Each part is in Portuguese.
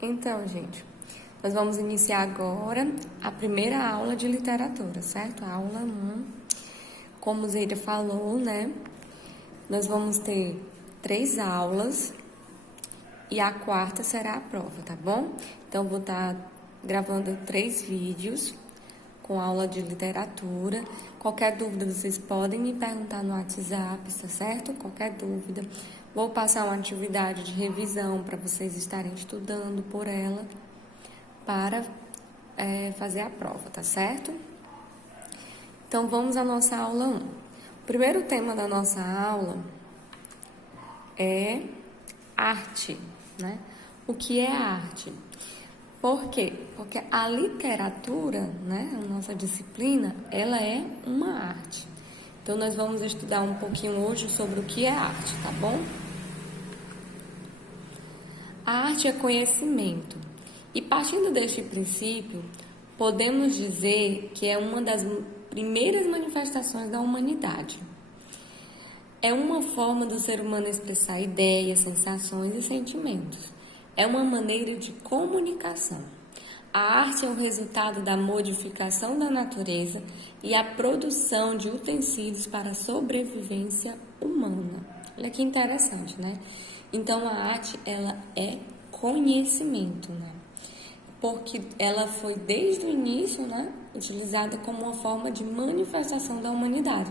Então, gente, nós vamos iniciar agora a primeira aula de literatura, certo? A aula 1. Como Zeida falou, né? Nós vamos ter 3 aulas e a quarta será a prova, tá bom? Então, vou estar gravando 3 vídeos com aula de literatura. Qualquer dúvida, vocês podem me perguntar no WhatsApp, tá certo? Qualquer dúvida. Vou passar uma atividade de revisão para vocês estarem estudando por ela para fazer a prova, tá certo? Então, vamos à nossa aula 1. O primeiro tema da nossa aula é arte, né? O que é arte? Por quê? Porque a literatura, né, a nossa disciplina, ela é uma arte. Então, nós vamos estudar um pouquinho hoje sobre o que é arte, tá bom? A arte é conhecimento. E partindo deste princípio, podemos dizer que é uma das primeiras manifestações da humanidade. É uma forma do ser humano expressar ideias, sensações e sentimentos. É uma maneira de comunicação. A arte é o resultado da modificação da natureza e a produção de utensílios para a sobrevivência humana. Olha que interessante, né? Então, a arte, ela é conhecimento, né? Porque ela foi, desde o início, né, utilizada como uma forma de manifestação da humanidade.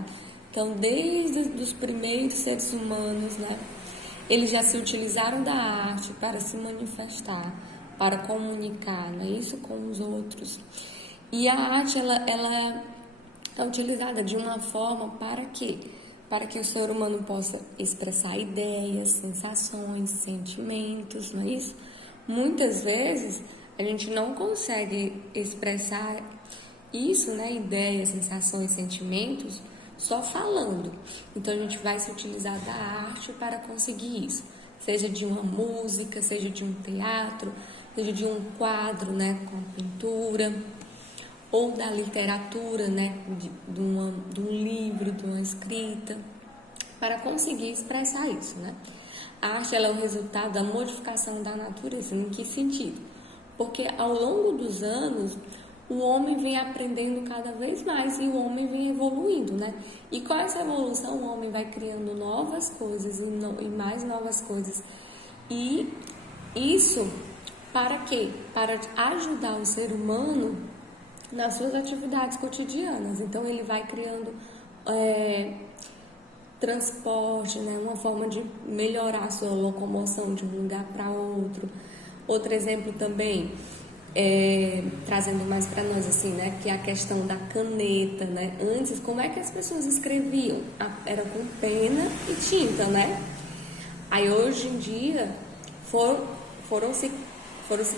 Então, desde os primeiros seres humanos, né, eles já se utilizaram da arte para se manifestar, para comunicar, não é isso, com os outros. E a arte, ela é utilizada de uma forma para quê? Para que o ser humano possa expressar ideias, sensações, sentimentos, não é isso? Muitas vezes a gente não consegue expressar isso, né, ideias, sensações, sentimentos, só falando. Então a gente vai se utilizar da arte para conseguir isso, seja de uma música, seja de um teatro, seja de um quadro, né, com pintura, ou da literatura, né, de um livro, de uma escrita, para conseguir expressar isso, né? A arte, ela é o resultado da modificação da natureza. Em que sentido? Porque ao longo dos anos, o homem vem aprendendo cada vez mais e o homem vem evoluindo, né? E com essa evolução, o homem vai criando novas coisas e mais novas coisas. E isso para quê? Para ajudar o ser humano nas suas atividades cotidianas. Então, ele vai criando transporte, né? Uma forma de melhorar a sua locomoção de um lugar para outro. Outro exemplo também, trazendo mais para nós, assim, né? Que é a questão da caneta, né? Antes, como é que as pessoas escreviam? Era com pena e tinta, né? Aí, hoje em dia, foram se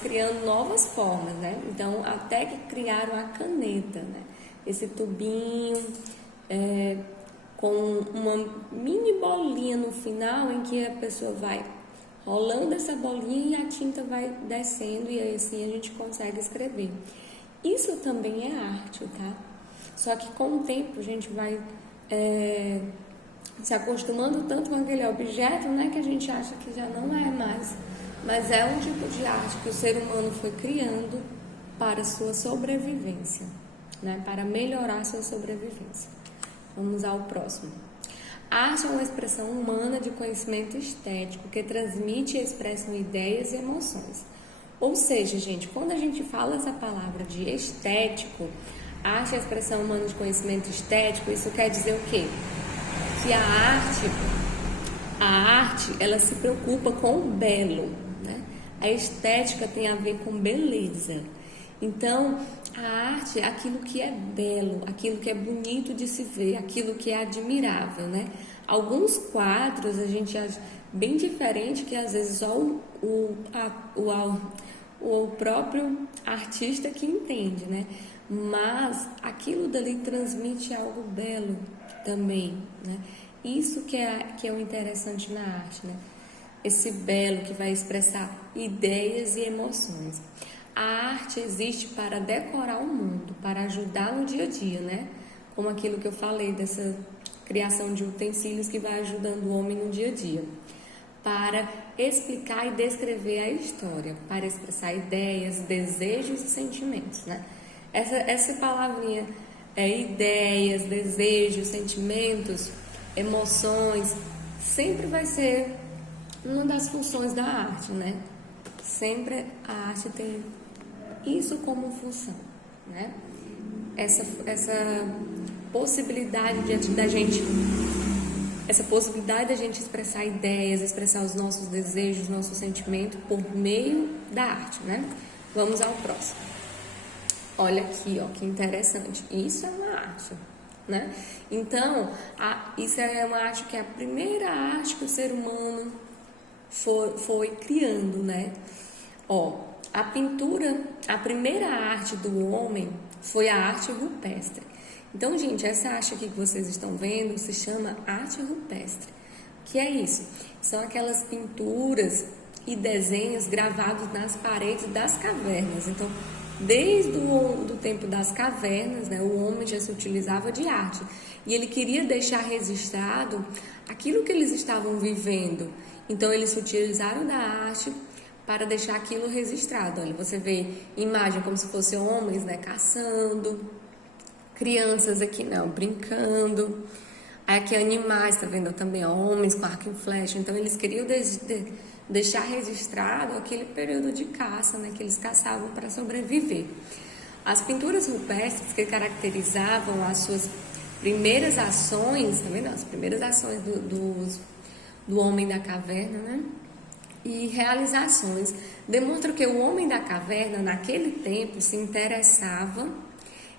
criando novas formas, né? Então, até que criaram a caneta, né? Esse tubinho com uma mini bolinha no final, em que a pessoa vai rolando essa bolinha e a tinta vai descendo, e aí assim a gente consegue escrever. Isso também é arte, tá? Só que com o tempo a gente vai se acostumando tanto com aquele objeto, né, que a gente acha que já não é mais. Mas é um tipo de arte que o ser humano foi criando para a sua sobrevivência, né, para melhorar a sua sobrevivência. Vamos ao próximo. A arte é uma expressão humana de conhecimento estético que transmite e expressa ideias e emoções. Ou seja, gente, quando a gente fala essa palavra de estético, arte é a expressão humana de conhecimento estético, isso quer dizer o quê? Que a arte, ela se preocupa com o belo, né? A estética tem a ver com beleza. Então, a arte é aquilo que é belo, aquilo que é bonito de se ver, aquilo que é admirável, né? Alguns quadros a gente acha bem diferente, que às vezes só o próprio artista que entende, né? Mas aquilo dali transmite algo belo também, né? Isso que é o interessante na arte, né? Esse belo que vai expressar ideias e emoções. A arte existe para decorar o mundo, para ajudar no dia a dia, né? Como aquilo que eu falei, dessa criação de utensílios que vai ajudando o homem no dia a dia. para explicar e descrever a história, para expressar ideias, desejos e sentimentos, né? Essa palavrinha ideias, desejos, sentimentos, emoções, sempre vai ser uma das funções da arte, né? Sempre a arte tem isso como função, né? Essa possibilidade essa possibilidade da gente expressar ideias, expressar os nossos desejos, nossos sentimentos por meio da arte, né? Vamos ao próximo. Olha aqui, ó, que interessante. Isso é uma arte, né? Então, isso é uma arte que é a primeira arte que o ser humano foi criando, né? Ó, a pintura, a primeira arte do homem foi a arte rupestre. Então, gente, essa arte aqui que vocês estão vendo se chama arte rupestre. O que é isso? São aquelas pinturas e desenhos gravados nas paredes das cavernas. Então, desde o tempo das cavernas, né, o homem já se utilizava de arte. E ele queria deixar registrado aquilo que eles estavam vivendo. Então, eles se utilizaram da arte para deixar aquilo registrado. Olha, você vê imagem como se fossem homens, né, caçando, crianças aqui, não, brincando. Aqui animais, tá vendo também, homens com arco e flecha. Então, eles queriam deixar registrado aquele período de caça, né, que eles caçavam para sobreviver. As pinturas rupestres que caracterizavam as suas primeiras ações, tá vendo? As primeiras ações do homem da caverna, né? E realizações demonstram que o homem da caverna, naquele tempo, se interessava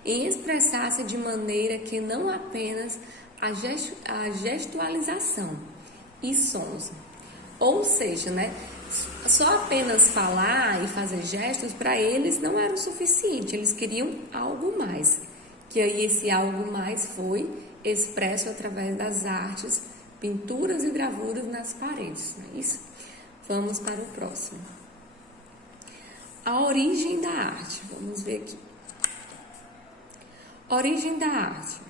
em expressar-se de maneira que não apenas a gestualização e sons. Ou seja, né, só apenas falar e fazer gestos para eles não era o suficiente, eles queriam algo mais. Que aí esse algo mais foi expresso através das artes, pinturas e gravuras nas paredes, não é isso? Vamos para o próximo. A origem da arte, vamos ver aqui. Origem da arte.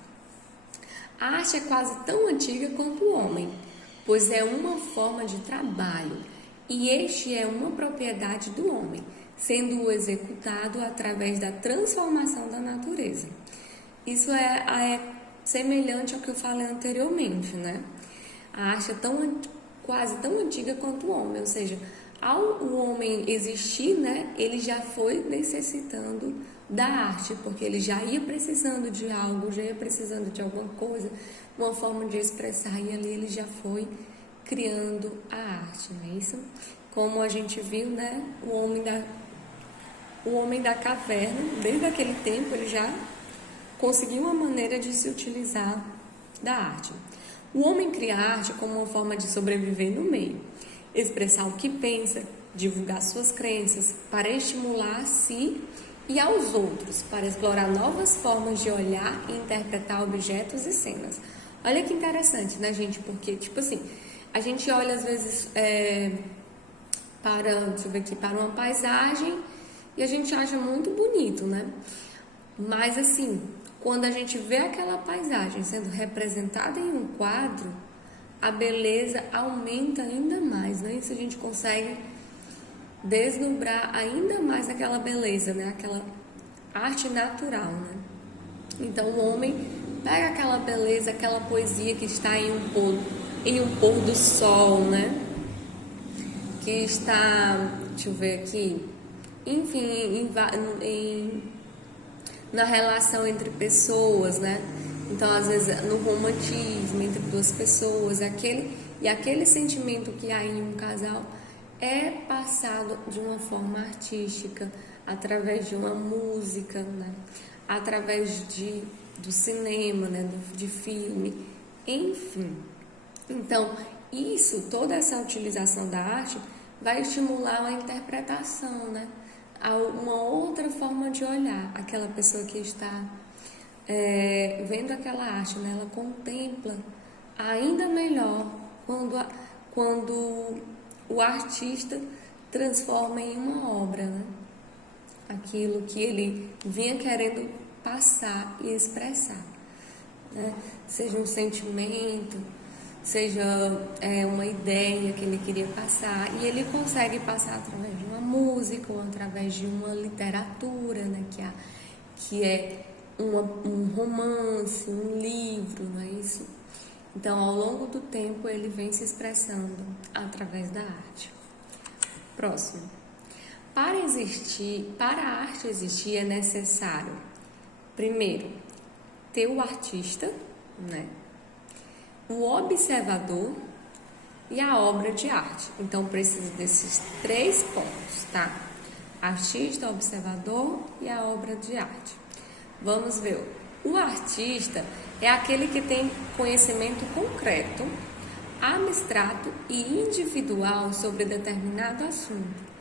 A arte é quase tão antiga quanto o homem, pois é uma forma de trabalho e este é uma propriedade do homem, sendo executado através da transformação da natureza. Isso é semelhante ao que eu falei anteriormente, né? A arte é quase tão antiga quanto o homem, ou seja, ao o homem existir, né, ele já foi necessitando da arte, porque ele já ia precisando de algo, já ia precisando de alguma coisa, uma forma de expressar, e ali ele já foi criando a arte, não é isso? Como a gente viu, né, o homem da caverna, desde aquele tempo, ele já conseguiu uma maneira de se utilizar da arte. O homem cria a arte como uma forma de sobreviver no meio, expressar o que pensa, divulgar suas crenças, para estimular a si e aos outros, para explorar novas formas de olhar e interpretar objetos e cenas. Olha que interessante, né, gente? Porque, tipo assim, a gente olha às vezes para uma paisagem e a gente acha muito bonito, né? Mas, assim, quando a gente vê aquela paisagem sendo representada em um quadro, a beleza aumenta ainda mais, né? Isso a gente consegue deslumbrar ainda mais aquela beleza, né? Aquela arte natural, né? Então o homem pega aquela beleza, aquela poesia que está em um pôr do sol, né? Que está, deixa eu ver aqui, enfim, na relação entre pessoas, né? Então, às vezes, no romantismo entre duas pessoas, aquele sentimento que há em um casal é passado de uma forma artística, através de uma música, né? Através do cinema, né? de filme, enfim. Então, toda essa utilização da arte vai estimular a interpretação, né? A uma outra forma de olhar. Aquela pessoa que está vendo aquela arte, né? Ela contempla ainda melhor quando o artista transforma em uma obra, né? Aquilo que ele vinha querendo passar e expressar, né? Seja um sentimento, seja uma ideia que ele queria passar, e ele consegue passar através de uma música ou através de uma literatura, né, que é um romance, um livro, não é isso? Então, ao longo do tempo, ele vem se expressando através da arte. Próximo. Para a arte existir, é necessário, primeiro, ter o artista, né, o observador e a obra de arte. Então, precisa desses 3 pontos, tá? Artista, observador e a obra de arte. Vamos ver. O artista é aquele que tem conhecimento concreto, abstrato e individual sobre determinado assunto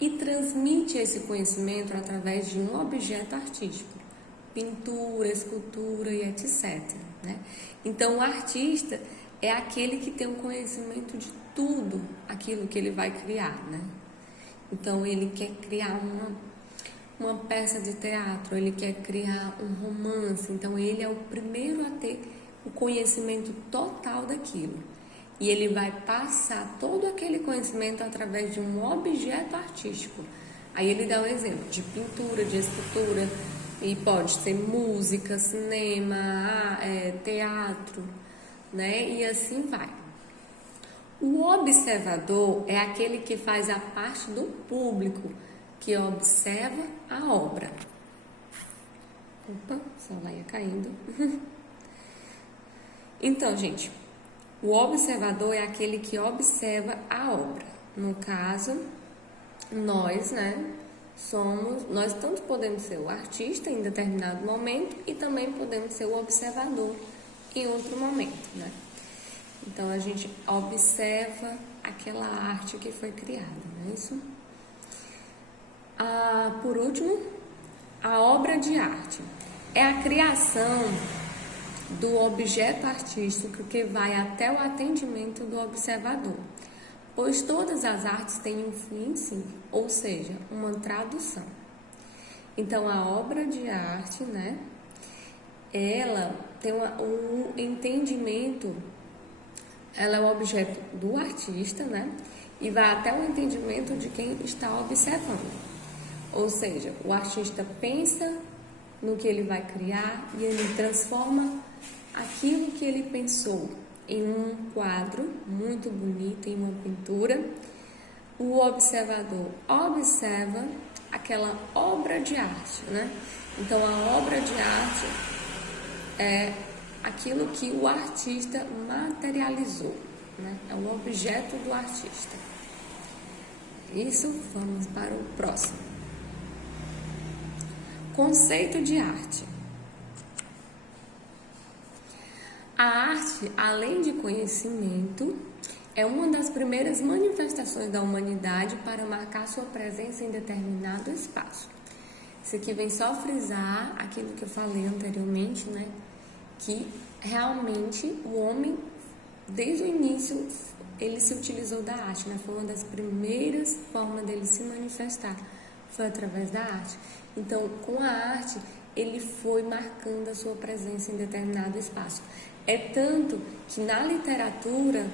e transmite esse conhecimento através de um objeto artístico, pintura, escultura e etc, né? Então, o artista é aquele que tem um conhecimento de tudo aquilo que ele vai criar, né? Então, ele quer criar uma peça de teatro, ele quer criar um romance, então ele é o primeiro a ter o conhecimento total daquilo. E ele vai passar todo aquele conhecimento através de um objeto artístico. Aí ele dá um exemplo de pintura, de escultura, e pode ser música, cinema, teatro, né? E assim vai. O observador é aquele que faz a parte do público, que observa a obra. Opa, o celular ia caindo. Então, gente, o observador é aquele que observa a obra. No caso, nós, né, nós tanto podemos ser o artista em determinado momento e também podemos ser o observador em outro momento, né? Então, a gente observa aquela arte que foi criada, não é isso? Por último, a obra de arte é a criação do objeto artístico que vai até o atendimento do observador, pois todas as artes têm um fim em si, ou seja, uma tradução. Então, a obra de arte, né, ela tem um entendimento, ela é o objeto do artista, né, e vai até o entendimento de quem está observando. Ou seja, o artista pensa no que ele vai criar e ele transforma aquilo que ele pensou em um quadro muito bonito, em uma pintura. O observador observa aquela obra de arte, né? Então, a obra de arte é aquilo que o artista materializou, né? É o objeto do artista. Isso, vamos para o próximo. Conceito de arte. A arte, além de conhecimento, é uma das primeiras manifestações da humanidade para marcar sua presença em determinado espaço. Isso aqui vem só frisar aquilo que eu falei anteriormente, né? Que realmente o homem, desde o início, ele se utilizou da arte, né? Foi uma das primeiras formas dele se manifestar, foi através da arte. Então, com a arte, ele foi marcando a sua presença em determinado espaço. É tanto que na literatura,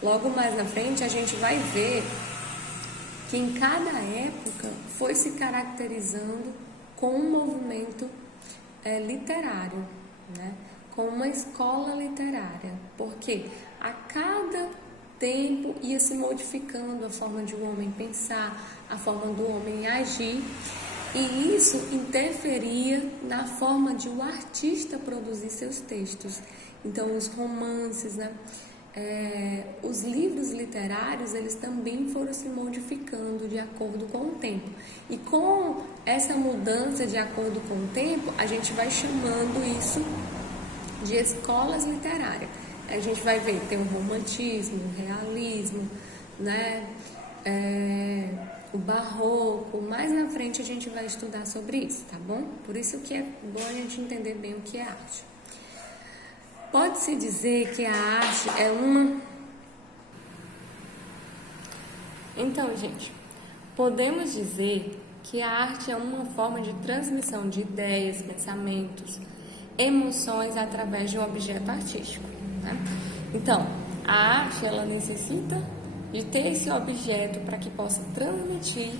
logo mais na frente, a gente vai ver que em cada época foi se caracterizando com um movimento literário, né? Com uma escola literária, porque a cada tempo ia se modificando a forma de um homem pensar, a forma do homem agir, e isso interferia na forma de o artista produzir seus textos. Então, os romances, né? Os livros literários, eles também foram se modificando de acordo com o tempo. E com essa mudança de acordo com o tempo, a gente vai chamando isso de escolas literárias. A gente vai ver que tem o romantismo, o realismo, né? O barroco. Mais na frente a gente vai estudar sobre isso, tá bom? Por isso que é bom a gente entender bem o que é arte. Pode-se dizer que a arte é uma... Então, gente, podemos dizer que a arte é uma forma de transmissão de ideias, pensamentos, emoções através de um objeto artístico, né? Então, A arte, ela necessita de ter esse objeto para que possa transmitir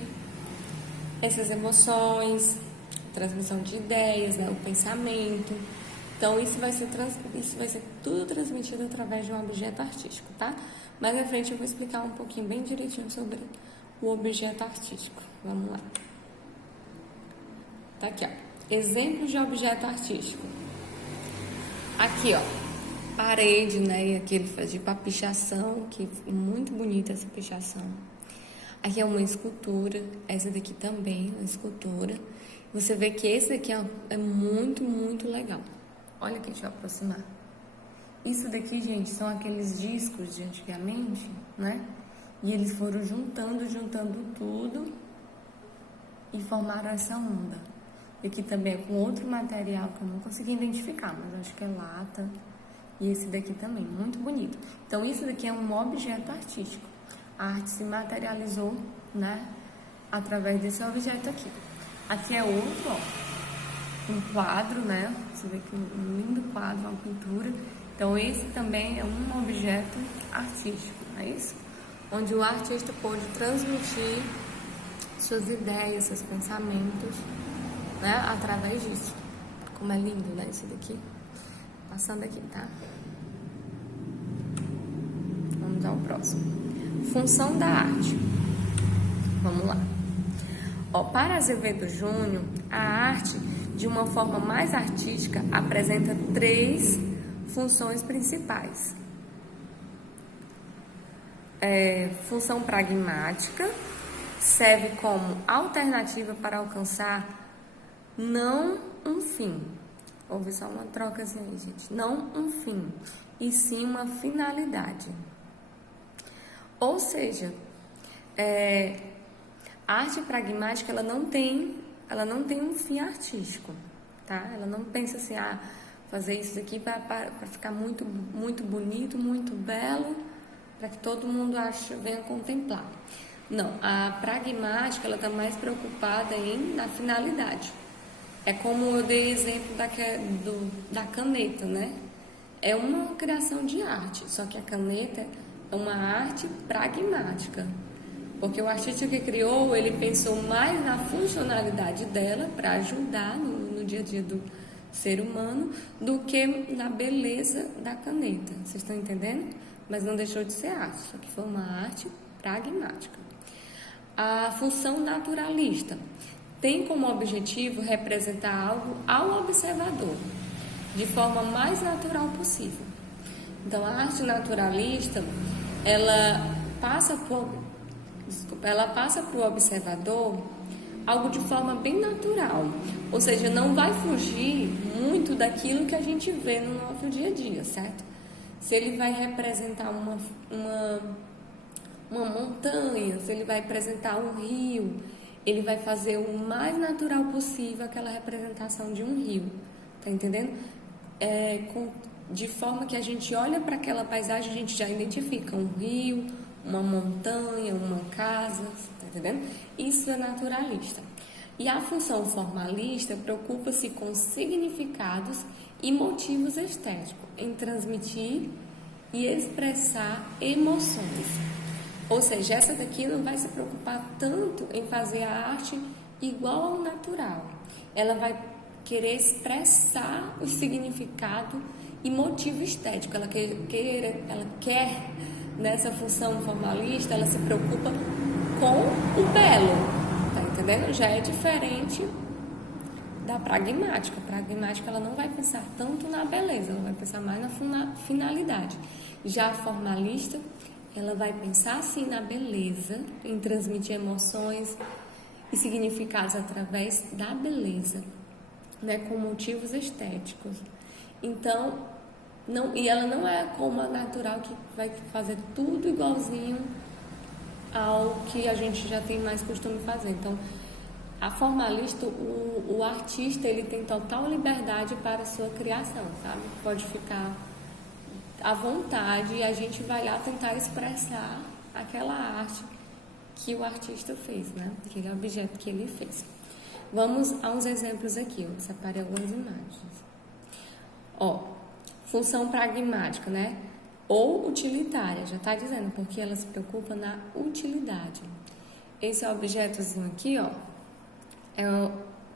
essas emoções, transmissão de ideias, né, o pensamento. Então, isso vai ser tudo transmitido através de um objeto artístico, tá? Mais na frente eu vou explicar um pouquinho bem direitinho sobre o objeto artístico. Vamos lá. Tá aqui, ó. Exemplos de objeto artístico. Aqui, ó. Parede, né? E aqui ele faz de pichação, que é muito bonita essa pichação. Aqui é uma escultura, essa daqui também é uma escultura. Você vê que esse daqui é muito, muito legal. Olha aqui, deixa eu aproximar. Isso daqui, gente, são aqueles discos de antigamente, né? E eles foram juntando tudo e formaram essa onda. E aqui também é com outro material que eu não consegui identificar, mas acho que é lata. E esse daqui também, muito bonito. Então, isso daqui é um objeto artístico. A arte se materializou, né, através desse objeto aqui. Aqui é outro, ó. Um quadro, né? Você vê que um lindo quadro, uma pintura. Então, esse também é um objeto artístico, não é isso? Onde o artista pôde transmitir suas ideias, seus pensamentos, né? Através disso. Como é lindo, né? Esse daqui. Passando aqui, tá? Vamos ao próximo. Função da arte. Vamos lá. Ó, para Azevedo Júnior, a arte, de uma forma mais artística, apresenta 3 funções principais. Função pragmática, serve como alternativa para alcançar não um fim. Houve só uma trocazinha aí, gente. Não um fim, e sim uma finalidade. Ou seja, a arte pragmática, ela não tem um fim artístico, tá? Ela não pensa assim, fazer isso aqui para ficar muito, muito bonito, muito belo, para que todo mundo venha contemplar. Não, a pragmática, ela está mais preocupada na finalidade. É como eu dei exemplo da caneta, né? É uma criação de arte, só que a caneta é uma arte pragmática. Porque o artista que criou, ele pensou mais na funcionalidade dela para ajudar no dia a dia do ser humano do que na beleza da caneta. Vocês estão entendendo? Mas não deixou de ser arte, só que foi uma arte pragmática. A função naturalista tem como objetivo representar algo ao observador, de forma mais natural possível. Então, a arte naturalista, ela passa para o observador algo de forma bem natural, ou seja, não vai fugir muito daquilo que a gente vê no nosso dia a dia, certo? Se ele vai representar uma montanha, se ele vai representar um rio, ele vai fazer o mais natural possível aquela representação de um rio, tá entendendo? De forma que a gente olha para aquela paisagem, a gente já identifica um rio, uma montanha, uma casa, tá entendendo? Isso é naturalista. E a função formalista preocupa-se com significados e motivos estéticos, em transmitir e expressar emoções. Ou seja, essa daqui não vai se preocupar tanto em fazer a arte igual ao natural. Ela vai querer expressar o significado e motivo estético. Ela quer nessa função formalista, ela se preocupa com o belo, tá entendendo? Já é diferente da pragmática. A pragmática, ela não vai pensar tanto na beleza, ela vai pensar mais na finalidade. Já a formalista, ela vai pensar sim na beleza, em transmitir emoções e significados através da beleza, né, com motivos estéticos. Então, e ela não é como a natural, que vai fazer tudo igualzinho ao que a gente já tem mais costume fazer. Então, a formalista, o artista, ele tem total liberdade para a sua criação, sabe? Pode ficar à vontade e a gente vai lá tentar expressar aquela arte que o artista fez, né? Aquele objeto que ele fez. Vamos a uns exemplos aqui, eu separei algumas imagens. Função pragmática, né? ou utilitária, já está dizendo, porque ela se preocupa na utilidade. Esse objetozinho aqui, ó,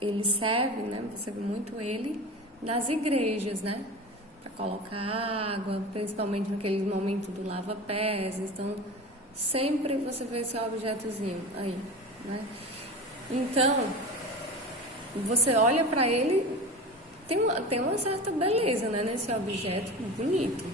ele serve, né? Você vê muito ele nas igrejas, né? Para colocar água, principalmente naquele momento do lava-pés. Então, sempre você vê esse objetozinho aí, né? Então, você olha para ele, tem uma certa beleza, né, nesse objeto bonito,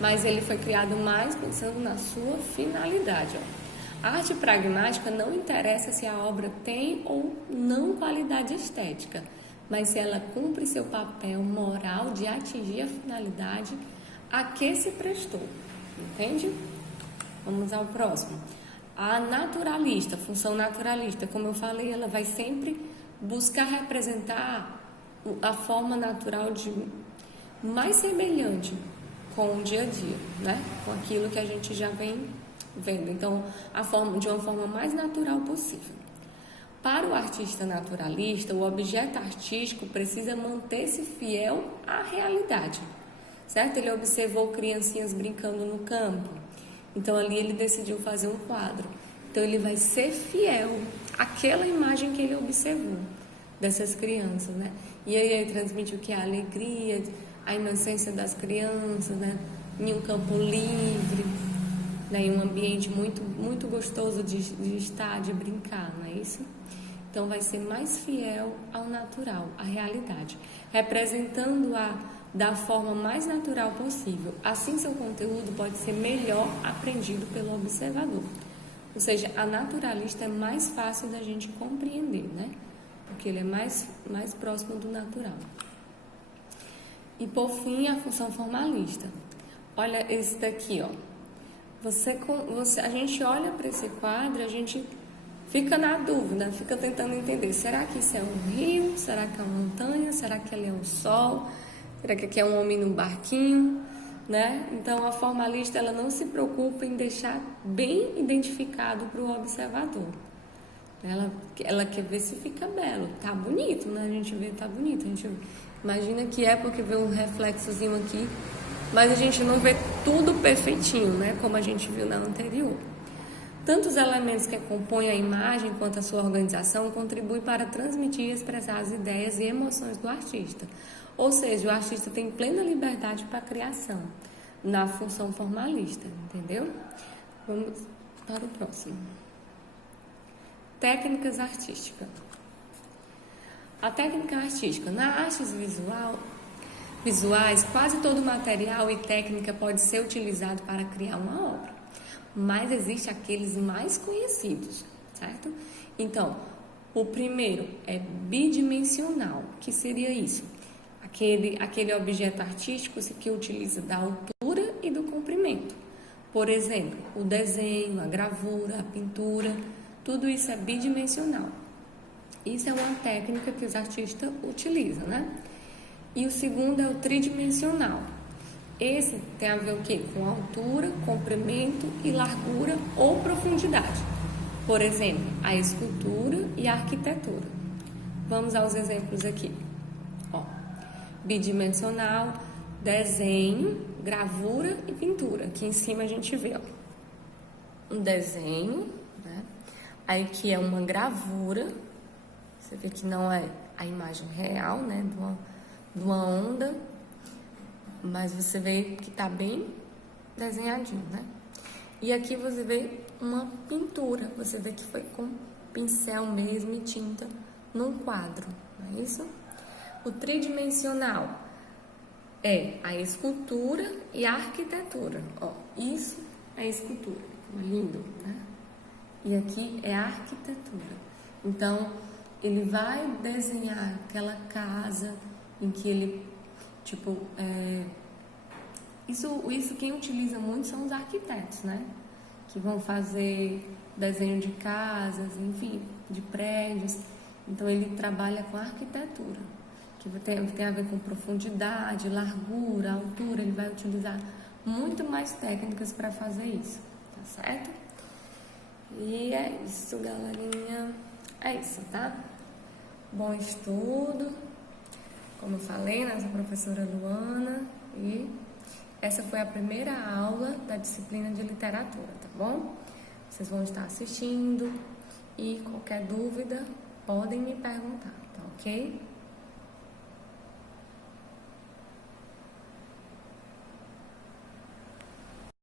mas ele foi criado mais pensando na sua finalidade, ó. A arte pragmática não interessa se a obra tem ou não qualidade estética, mas se ela cumpre seu papel moral de atingir a finalidade a que se prestou, entende? Vamos ao próximo. A naturalista, função naturalista, como eu falei, ela vai sempre buscar representar a forma natural mais semelhante com o dia a dia, né? Com aquilo que a gente já vem vendo. Então, de uma forma mais natural possível. Para o artista naturalista, o objeto artístico precisa manter-se fiel à realidade, certo? Ele observou criancinhas brincando no campo, então ali ele decidiu fazer um quadro. Então ele vai ser fiel àquela imagem que ele observou dessas crianças, né? E aí ele transmite o que? A alegria, a inocência das crianças, né? Em um campo livre, né? Em um ambiente muito, muito gostoso de estar, de brincar, não é isso? Então vai ser mais fiel ao natural, à realidade, representando-a da forma mais natural possível. Assim seu conteúdo pode ser melhor aprendido pelo observador. Ou seja, a naturalista é mais fácil da gente compreender, né? Porque ele é mais próximo do natural. E por fim, a função formalista. Olha esse daqui, ó. A gente olha para esse quadro, a gente fica na dúvida, fica tentando entender. Será que isso é um rio? Será que é uma montanha? Será que ali é o sol? Será que aqui é um homem num barquinho? Né? Então, a formalista ela não se preocupa em deixar bem identificado para o observador. Ela quer ver se fica belo. Tá bonito, né? A gente vê, tá bonito. A gente imagina que é porque vê um reflexozinho aqui, mas a gente não vê tudo perfeitinho, né? Como a gente viu na anterior. Tanto os elementos que compõem a imagem quanto a sua organização contribuem para transmitir e expressar as ideias e emoções do artista. Ou seja, o artista tem plena liberdade para a criação na função formalista, entendeu? Vamos para o próximo. Técnicas artísticas. A técnica artística. Na artes visuais, quase todo material e técnica pode ser utilizado para criar uma obra, mas existem aqueles mais conhecidos, certo? Então, o primeiro é bidimensional. O que seria isso? Aquele objeto artístico que utiliza da altura e do comprimento. Por exemplo, o desenho, a gravura, a pintura, tudo isso é bidimensional. Isso é uma técnica que os artistas utilizam, né? E o segundo é o tridimensional. Esse tem a ver o quê? Com altura, comprimento e largura ou profundidade. Por exemplo, a escultura e a arquitetura. Vamos aos exemplos aqui. Ó, bidimensional, desenho, gravura e pintura. Aqui em cima a gente vê, ó, um desenho, né? Aí aqui é uma gravura. Você vê que não é a imagem real, né? De uma onda. Mas você vê que tá bem desenhadinho, né? E aqui você vê uma pintura. Você vê que foi com pincel mesmo e tinta num quadro, não é isso? O tridimensional é a escultura e a arquitetura. Ó, isso é a escultura. Lindo, né? E aqui é a arquitetura. Então, ele vai desenhar aquela casa em que ele, tipo, isso quem utiliza muito são os arquitetos, né? Que vão fazer desenho de casas, enfim, de prédios. Então, ele trabalha com arquitetura, que tem a ver com profundidade, largura, altura. Ele vai utilizar muito mais técnicas para fazer isso, tá certo? E é isso, galerinha. É isso, tá? Bom estudo. Como eu falei, nossa professora Luana. E Essa foi a primeira aula da disciplina de literatura, tá bom? Vocês vão estar assistindo e qualquer dúvida podem me perguntar, tá ok?